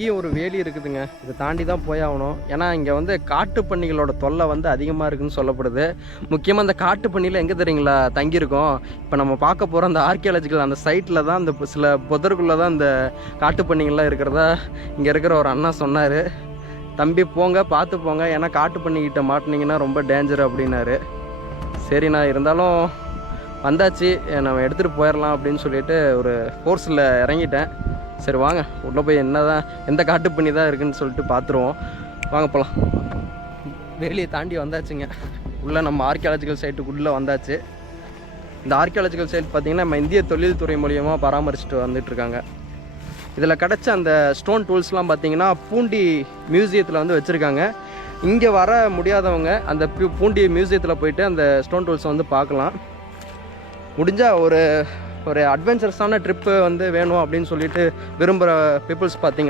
இங்கேயும் ஒரு வேலி இருக்குதுங்க. இதை தாண்டி தான் போய் ஆகணும். ஏன்னா இங்கே வந்து காட்டு பன்னிகளோட தொல்லை வந்து அதிகமாக இருக்குதுன்னு சொல்லப்படுது. முக்கியமாக அந்த காட்டு பன்னியில் எங்கே தெரியுங்களா தங்கியிருக்கோம். இப்போ நம்ம பார்க்க போகிற அந்த ஆர்கியாலஜிக்கல் அந்த சைட்டில் தான் அந்த சில புதருக்குள்ளே தான் இந்த காட்டு பன்னிகள்லாம் இருக்கிறதா இங்கே இருக்கிற ஒரு அண்ணா சொன்னார். தம்பி போங்க, பார்த்து போங்க, ஏன்னா காட்டு பன்னிக்கிட்ட மாட்டினீங்கன்னா ரொம்ப டேஞ்சர் அப்படின்னாரு. சரி, நான் இருந்தாலும் வந்தாச்சு, நம்ம எடுத்துகிட்டு போயிடலாம் அப்படின்னு சொல்லிட்டு ஒரு ஃபோர்ஸில் இறங்கிட்டேன். சரி வாங்க உள்ளே போய் எந்த காட்டு பன்னி தான் இருக்குதுன்னு சொல்லிட்டு பார்த்துருவோம். வாங்க போகலாம். வேலியை தாண்டி வந்தாச்சுங்க. உள்ளே நம்ம ஆர்கியாலஜிக்கல் சைட்டுக்குள்ளே வந்தாச்சு. இந்த ஆர்கியாலஜிக்கல் சைட் பார்த்திங்கன்னா நம்ம இந்திய தொழில்துறை மூலியமாக பராமரிச்சுட்டு வந்துட்டுருக்காங்க. இதில் கிடச்ச அந்த ஸ்டோன் டூல்ஸ்லாம் பார்த்திங்கன்னா பூண்டி மியூசியத்தில் வந்து வச்சுருக்காங்க. இங்கே வர முடியாதவங்க அந்த பூண்டி மியூசியத்தில் போயிட்டு அந்த ஸ்டோன் டூல்ஸை வந்து பார்க்கலாம். முடிஞ்சால் ஒரு அட்வென்ச்சரஸான ட்ரிப்பு வந்து வேணும் அப்படின்னு சொல்லிட்டு விரும்புகிற பீப்புள்ஸ் பார்த்திங்கன்னா